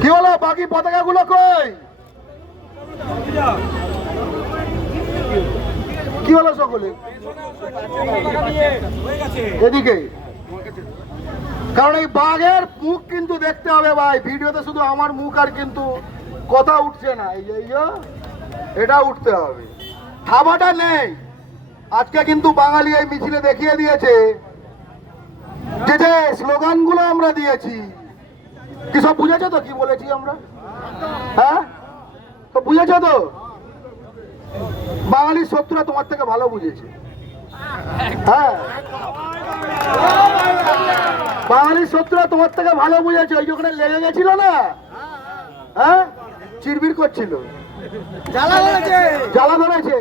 কি হলো? বাকি পতাকাগুলো কই? কি হলো সকলে? এদিকে। কারণ এই বাঘের মুখ কিন্তু দেখতে হবে ভাই। ভিডিওতে শুধু আমার মুখ আর কিন্তু কথা উঠছে না। এই যে এটা উঠতে হবে। থাবাটা নেই। আজকে কিন্তু বাঙালি এই মিছিলে দেখিয়ে দিয়েছে যে যে স্লোগানগুলো আমরা দিয়েছি। কি সব বুঝেছ তো কি বলেছি আমরা? হ্যাঁ? তো বুঝেছ তো? বাঙালির শত্রুরা তোমার থেকে ভালো বুঝেছে। হ্যাঁ? বাঙালির শত্রুরা তোমার থেকে ভালো বুঝেছে। ওই যে ওখানে লেগে গেছিল না? হ্যাঁ? চিরবির করছিল। জ্বালা ধরেছে। জ্বালা ধরেছে।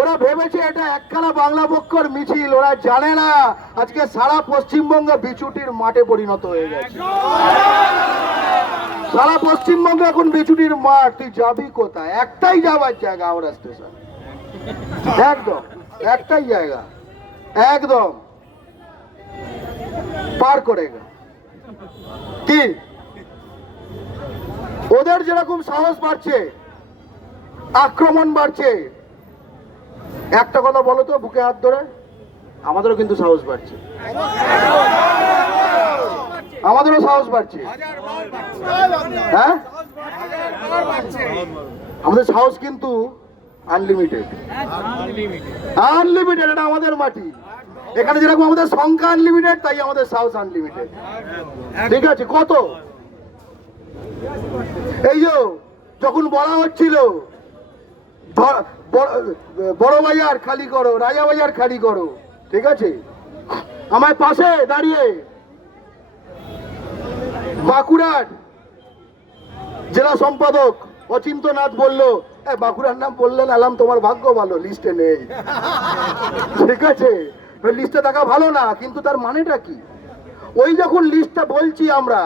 ওরা ভেবেছে এটা একখানা বাংলা পক্ষর মিছিল, ওরা জানে না। আজকে সারা পশ্চিমবঙ্গ বিচুটির মাঠে পরিণত হয়ে গেছে। সারা পশ্চিমবঙ্গ এখন বিচুটির মাঠ, তুই যাবি কোথায়? একটাই যাবার জায়গা হাওড়া স্টেশন। একদম, একটাই জায়গা। একদম। পার করে কি? ওদের যেরকম সাহস বাড়ছে আক্রমণ বাড়ছে। একটা কথা বলো তো, বুকে হাত ধরে। আমাদেরও কিন্তু সাহস বাড়ছে। আমাদেরও সাহস বাড়ছে। হ্যাঁ? আমাদের সাহস কিন্তু আনলিমিটেড আনলিমিটেড এটা আমাদের মাটি। এখানে যেরকম আমাদের সংখ্যা আনলিমিটেড তাই আমাদের সাহস আনলিমিটেড ঠিক আছে, কত? এই যখন বলা হচ্ছিল বড় বাজার খালি করো রাজা বাজার খালি করো ঠিক আছে? আমার পাশে দাঁড়িয়ে। বাঁকুড়ার জেলা সম্পাদক অচিন্তনাথ বলল "এ, বাঁকুড়ার নাম বললেন আলাম তোমার ভাগ্য ভালো লিস্টে নেই। ঠিক আছে? লিস্টে থাকা ভালো না কিন্তু তার মানেটা কি? ওই যখন লিস্টটা বলছি আমরা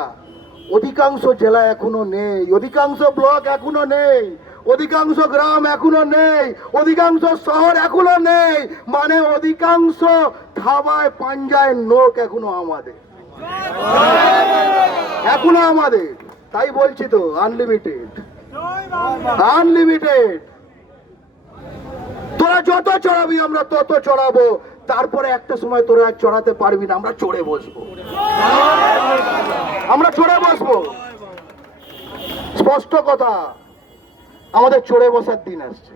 অধিকাংশ জেলা এখনও নেই অধিকাংশ ব্লক এখনও নেই। অধিকাংশ গ্রাম এখনও নেই, অধিকাংশ শহর এখনও নেই মানে অধিকাংশ থাবায় পাঞ্জায় নোক এখনও আমাদের। এখনও আমাদের, তাই বলছি তো আনলিমিটেড আনলিমিটেড তোরা যত চড়াবি, আমরা তত চড়াবো। তারপরে একটা সময় তোরা আর চড়াতে পারবি না, আমরা চড়ে বসবো। আমরা চড়ে বসবো। স্পষ্ট কথা। আমাদের চড়ে বসার দিন আসছে।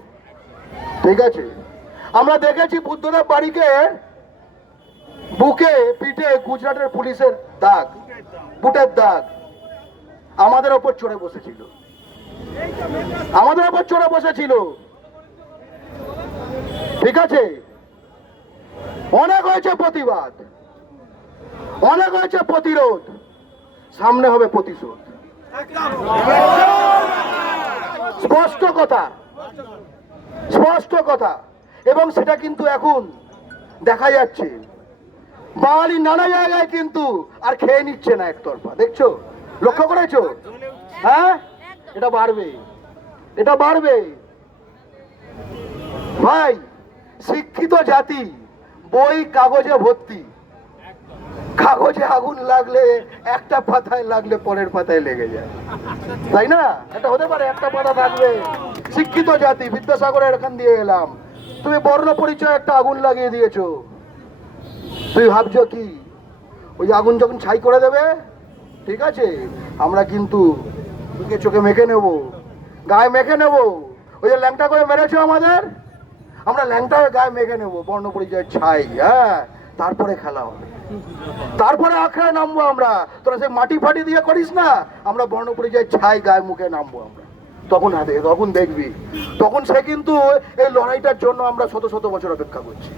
ঠিক আছে? আমরা দেখেছি বুদ্ধদেব বাড়িকে বুকে, পিঠে গুজরাটের পুলিশের দাগ, বুটের দাগ আমাদের ওপর চড়ে বসেছিল। আমাদের ওপর চড়ে বসেছিল। ঠিক আছে? অনেক হয়েছে প্রতিবাদ। অনেক হয়েছে প্রতিরোধ। সামনে হবে প্রতিশোধ। স্পষ্ট কথা। স্পষ্ট কথা। এবং সেটা কিন্তু এখন দেখা যাচ্ছে। বাঙালি নানা জায়গায় কিন্তু আর খেয়ে নিচ্ছে না একতরফা। দেখছ? লক্ষ্য করেছ? হ্যাঁ? এটা বাড়বে। এটা বাড়বে। ভাই, শিক্ষিত জাতি, বই, কাগজে ভর্তি। কাগজে আগুন লাগলে, একটা পাতায় লাগলে পরের পাতায় লেগে যায়। তাই না? এটা হতে পারে একটা পাতা থাকবে। শিক্ষিত জাতি, বিদ্যাসাগরের এখান দিয়ে এলাম। তুমি বর্ণ পরিচয় একটা আগুন লাগিয়ে দিয়েছ। তুই ভাবছ কি? ওই আগুন যখন ছাই করে দেবে, ঠিক আছে, আমরা কিন্তু বুকে চোখে মেখে নেব, গায়ে মেখে নেব। ওই যে ল্যাংটা করে মেরেছো আমাদের? আমরা ল্যাংটা গায়ে মেখে নেব, বর্ণ পরিচয় ছাই হ্যাঁ। তারপরে খেলা হবে। তারপরে আখড়ায় নামবো আমরা। তোরা সে মাটি ফাটি দিয়ে করিস না, আমরা বর্ণ পরিচয় ছাই গায়ে মুখে নামবো আমরা। তখন হাতে, তখন দেখবি। তখন সে কিন্তু এই লড়াইটার জন্য আমরা শত শত বছর অপেক্ষা করছি।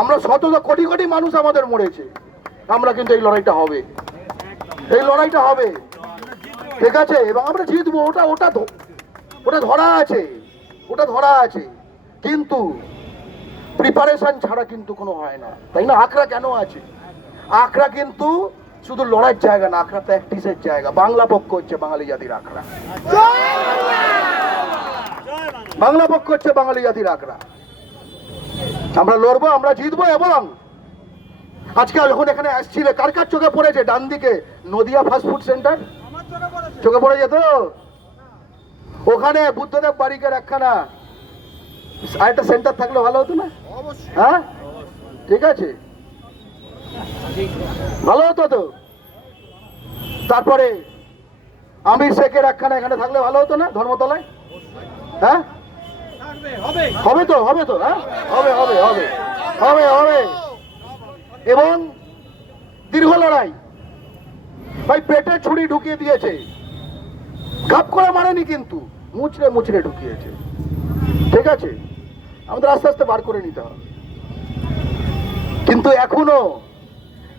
আমরা শত কোটি কোটি মানুষ আমাদের মরেছে। আমরা কিন্তু এই লড়াইটা হবে। এই লড়াইটা হবে। ঠিক আছে? এবং আমরা জিতবো। ওটা ওটা ওটা ধরা আছে। ওটা ধরা আছে। কিন্তু প্রিপারেশন ছাড়া কিন্তু কোনো হয় না। তাই না? আখড়া কেন আছে? আখড়া কিন্তু শুধু লড়াইয়ের জায়গা না, আখড়া প্র্যাকটিসের জায়গা। বাংলা পক্ষ হচ্ছে বাঙালি জাতির আখড়া। বাংলা পক্ষ হচ্ছে বাঙালি জাতির আখড়া। আমরা লড়বো, আমরা জিতবো এবং আজকে যখন এখানে আসছিলে, কার কার চোখে পড়েছে? ডান দিকে নদিয়া ফাস্টফুড সেন্টার চোখে পড়েছে যেত ওখানে বুদ্ধদেব বাড়িকের একখানা আরেকটা সেন্টার থাকলে ভালো হতো না? হ্যাঁ? ঠিক আছে। ভালো হতো তো? তারপরে আমির শেখের একখানা এখানে থাকলে ভালো হতো না ধর্মতলায়? হ্যাঁ? হবে। তো হবে তো হ্যাঁ? হবে হবে হবে। হবে হবে। এবং দীর্ঘ লড়াই। ভাই পেটে ছুরি ঢুকিয়ে দিয়েছে। ঘাপ করে মারেনি কিন্তু। মুচড়ে মুচড়ে ঢুকিয়েছে। ঠিক আছে, আমাদের আস্তে আস্তে বার করে নিতে হবে। কিন্তু এখনও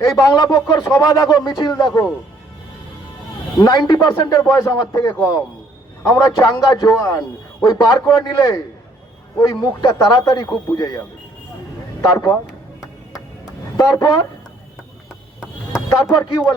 এই বাংলা পক্ষর সভা দেখো, মিছিল দেখো, নাইনটি পার্সেন্টের বয়স আমার থেকে কম। আমরা চাঙ্গা জোয়ান, ওই বার করে নিলে ওই মুখটা তাড়াতাড়ি খুব বুঝে যাবে। তারপর? তারপর? তারপর কি বল